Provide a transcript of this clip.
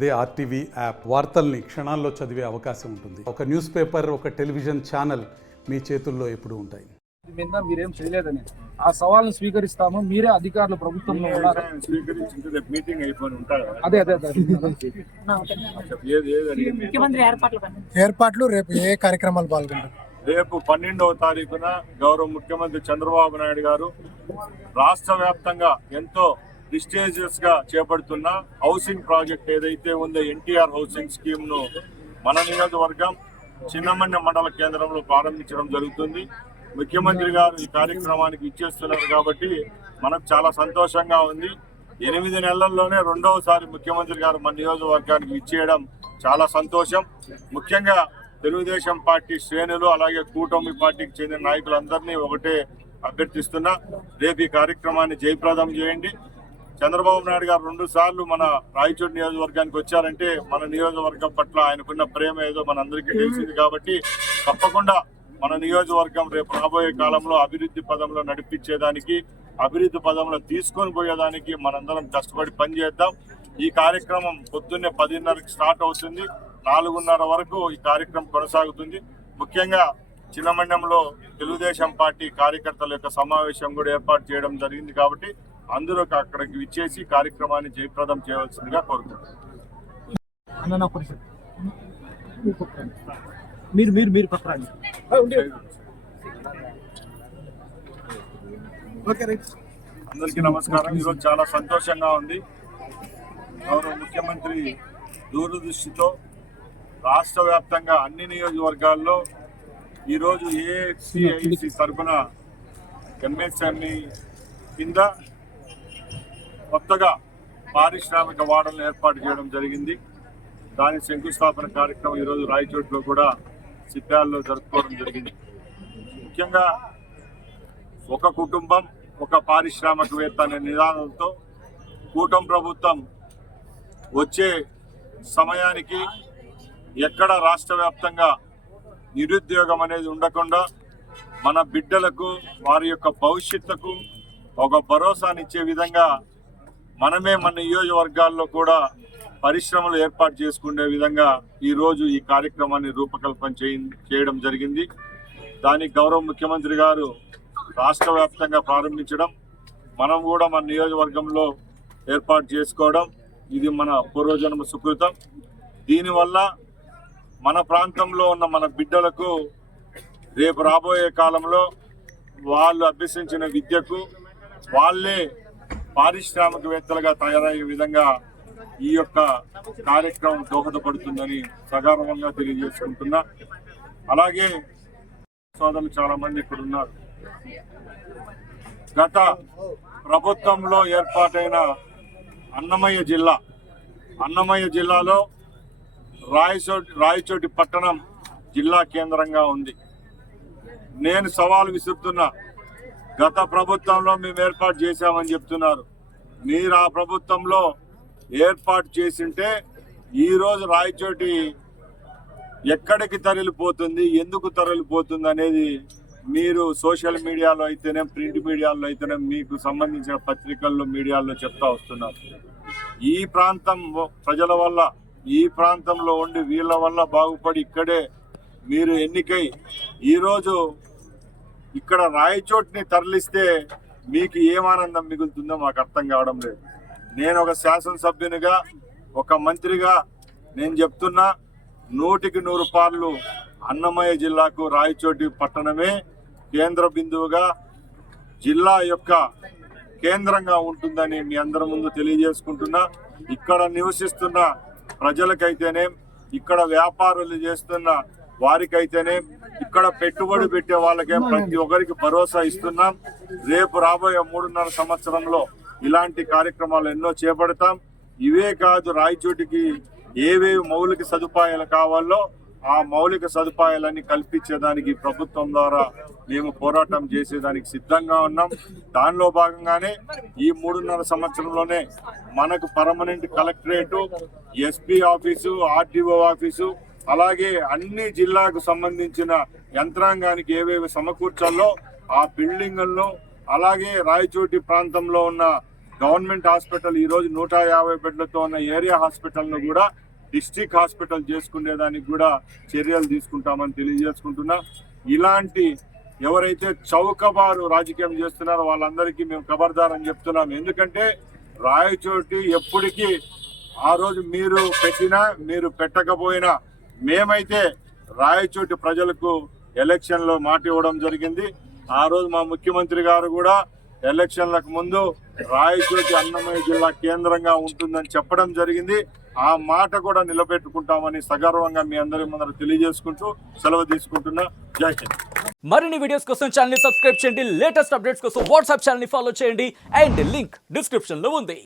అదే RTV app వార్తల్ని క్షణాల్లో చదివే అవకాశం ఉంటుంది. ఒక న్యూస్ పేపర్, ఒక టెలివిజన్ ఛానల్ మీ చేతుల్లో ఎప్పుడూ ఉంటాయి. మీరేం చేయలేదని ఆ సవాల్ని స్వీకరిస్తాము. మీరే అధికారులు ప్రభుత్వంలో ఉన్నారు. మీటింగ్ అయిపోయి ఉంటారు. అదే ముఖ్యమంత్రి ఏర్పాట్లు రేపు ఏ కార్యక్రమాలు పాల్గొంటారు? రేపు 12వ తారీఖున గౌరవ ముఖ్యమంత్రి చంద్రబాబు నాయుడు గారు రాష్ట్ర వ్యాప్తంగా ఎంతో ప్రిస్టేజియస్ గా చేపడుతున్న హౌసింగ్ ప్రాజెక్ట్ ఏదైతే ఉందో ఎన్టీఆర్ హౌసింగ్ స్కీమ్ ను మన నియోజకవర్గం చిన్నమన్య మండల కేంద్రంలో ప్రారంభించడం జరుగుతుంది. ముఖ్యమంత్రి గారు ఈ కార్యక్రమానికి ఇచ్చేస్తున్నారు కాబట్టి మనకు చాలా సంతోషంగా ఉంది. 8 నెలల్లోనే రెండవసారి ముఖ్యమంత్రి గారు మన నియోజకవర్గానికి ఇచ్చేయడం చాలా సంతోషం. ముఖ్యంగా తెలుగుదేశం పార్టీ శ్రేణులు అలాగే కూటమి పార్టీకి చెందిన నాయకులందరినీ ఒకటే అభ్యర్థిస్తున్నా, రేపు ఈ కార్యక్రమాన్ని జయప్రదం చేయండి. చంద్రబాబు నాయుడు గారు 2 సార్లు మన రాయచోటి నియోజకవర్గానికి వచ్చారంటే మన నియోజకవర్గం పట్ల ఆయనకున్న ప్రేమ ఏదో మనందరికీ తెలిసింది. కాబట్టి తప్పకుండా మన నియోజకవర్గం రేపు రాబోయే కాలంలో అభివృద్ధి పదంలో నడిపించేదానికి, అభివృద్ధి పదంలో తీసుకొని పోయేదానికి మనందరం కష్టపడి పనిచేద్దాం. ఈ కార్యక్రమం పొద్దున్నే 10:30కి స్టార్ట్ అవుతుంది. 4:30 వరకు ఈ కార్యక్రమం కొనసాగుతుంది. ముఖ్యంగా చిన్నమండంలో తెలుగుదేశం పార్టీ కార్యకర్తల యొక్క సమావేశం కూడా ఏర్పాటు చేయడం జరిగింది. కాబట్టి అందరూ అక్కడికి విచ్చేసి కార్యక్రమాన్ని జయప్రదం చేయవలసిందిగా కోరుకుంటున్నాను. అందరికీ నమస్కారం. ఈరోజు చాలా సంతోషంగా ఉంది. గౌరవ ముఖ్యమంత్రి దూరదృష్టితో రాష్ట్ర వ్యాప్తంగా అన్ని నియోజకవర్గాల్లో ఈరోజు ఏఐసి తరఫున ఎంఎస్ఎంఈ కింద కొత్తగా పారిశ్రామిక వాడలను ఏర్పాటు చేయడం జరిగింది. దాని శంకుస్థాపన కార్యక్రమం ఈరోజు రాయచోటిలో కూడా సిప్యాల్లో జరుపుకోవడం జరిగింది. ముఖ్యంగా ఒక కుటుంబం ఒక పారిశ్రామికవేత్త అనే నిదానంతో కూటమి ప్రభుత్వం వచ్చే సమయానికి ఎక్కడ రాష్ట్ర వ్యాప్తంగా నిరుద్యోగం అనేది ఉండకుండా మన బిడ్డలకు వారి యొక్క భవిష్యత్తుకు ఒక భరోసానిచ్చే విధంగా మనమే మన నియోజకవర్గాల్లో కూడా పరిశ్రమలు ఏర్పాటు చేసుకునే విధంగా ఈరోజు ఈ కార్యక్రమాన్ని రూపకల్పన చేయడం జరిగింది. దానికి గౌరవ ముఖ్యమంత్రి గారు రాష్ట్ర వ్యాప్తంగా ప్రారంభించడం, మనం కూడా మన నియోజకవర్గంలో ఏర్పాటు చేసుకోవడం, ఇది మన పూర్వజన్మ సుకృతం. దీనివల్ల మన ప్రాంతంలో ఉన్న మన బిడ్డలకు రేపు రాబోయే కాలంలో వాళ్ళు అభ్యసించిన విద్యకు వాళ్ళే పారిశ్రామికవేత్తలుగా తయారయ్యే విధంగా ఈ యొక్క కార్యక్రమం దోహదపడుతుందని సగర్వంగా తెలియజేసుకుంటున్నా. అలాగే సోదరులు చాలా మంది ఇక్కడ ఉన్నారు. గత ప్రభుత్వంలో ఏర్పాటైన అన్నమయ్య జిల్లాలో రాయచోటి పట్టణం జిల్లా కేంద్రంగా ఉంది. నేను సవాల్ విసురుతున్నా, గత ప్రభుత్వంలో మేము ఏర్పాటు చేశామని చెప్తున్నారు. మీరు ఆ ప్రభుత్వంలో ఏర్పాటు చేసింటే ఈరోజు రాయచోటి ఎక్కడికి తరలిపోతుంది, ఎందుకు తరలిపోతుంది అనేది మీరు సోషల్ మీడియాలో అయితేనే, ప్రింట్ మీడియాలో అయితేనే, మీకు సంబంధించిన పత్రికల్లో మీడియాలో చెప్తా వస్తున్నారు. ఈ ప్రాంతం ప్రజల వల్ల, ఈ ప్రాంతంలో ఉండి వీళ్ళ వల్ల బాగుపడి ఇక్కడే మీరు ఎన్నికై ఈరోజు ఇక్కడ రాయచోటిని తరలిస్తే మీకు ఏమానందం మిగులుతుందో మాకు అర్థం కావడం లేదు. నేను ఒక శాసనసభ్యునిగా, ఒక మంత్రిగా నేను చెప్తున్నా, 100కి 100 పార్లు అన్నమయ్య జిల్లాకు రాయచోటి పట్టణమే కేంద్ర బిందువుగా, జిల్లా యొక్క కేంద్రంగా ఉంటుందని మీ అందరి ముందు తెలియజేసుకుంటున్నా. ఇక్కడ నివసిస్తున్న ప్రజలకైతేనే, ఇక్కడ వ్యాపారులు చేస్తున్న వారికైతేనే, ఇక్కడ పెట్టుబడి పెట్టే వాళ్ళకే ప్రతి ఒక్కరికి భరోసా ఇస్తున్నాం. రేపు రాబోయే 3.5 సంవత్సరంలో ఇలాంటి కార్యక్రమాలు ఎన్నో చేపడతాం. ఇవే కాదు, రాయచోటికి ఏవేవి మౌలిక సదుపాయాలు కావాలో ఆ మౌలిక సదుపాయాలన్నీ కల్పించేదానికి ప్రభుత్వం ద్వారా మేము పోరాటం చేసేదానికి సిద్ధంగా ఉన్నాం. దానిలో భాగంగానే ఈ 3.5 సంవత్సరంలోనే మనకు permanent collectorate, SP office, RTO office, అలాగే అన్ని జిల్లాకు సంబంధించిన యంత్రాంగానికి ఏవేవి సమకూర్చాలో ఆ బిల్డింగుల్లో, అలాగే రాయచోటి ప్రాంతంలో ఉన్న గవర్నమెంట్ హాస్పిటల్ ఈ రోజు 150 బెడ్లతో ఉన్న ఏరియా హాస్పిటల్ను కూడా డిస్ట్రిక్ట్ హాస్పిటల్ చేసుకునేదానికి కూడా చర్యలు తీసుకుంటామని తెలియజేసుకుంటున్నా. ఇలాంటి ఎవరైతే చౌకబారు రాజకీయం చేస్తున్నారో వాళ్ళందరికీ మేము ఖబర్దార్ అని చెప్తున్నాం. ఎందుకంటే రాయచోటి ఎప్పటికీ ఆ రోజు మీరు పెట్టినా మీరు పెట్టకపోయినా మేమైతే రాయచోటి ప్రజలకు ఎలక్షన్లో మాట ఇవ్వడం జరిగింది. ఆ రోజు మా ముఖ్యమంత్రి గారు కూడా ఎలక్షన్లకు ముందు రాయచోటి అన్నమయ్య జిల్లా కేంద్రంగా ఉంటుందని చెప్పడం జరిగింది. ఆ మాట కూడా నిలబెట్టుకుంటామని సగర్వంగా మీ అందరి ముందర తెలియజేసుకుంటూ సెలవు తీసుకుంటున్నా. జై హింద్. మరిన్ని వీడియోస్ కోసం ఛానల్ ని సబ్స్క్రైబ్ చేయండి. లేటెస్ట్ అప్డేట్స్ కోసం వాట్సాప్ ఛానల్ ని ఫాలో చేయండి. అండ్ లింక్ డిస్క్రిప్షన్ లో ఉంది.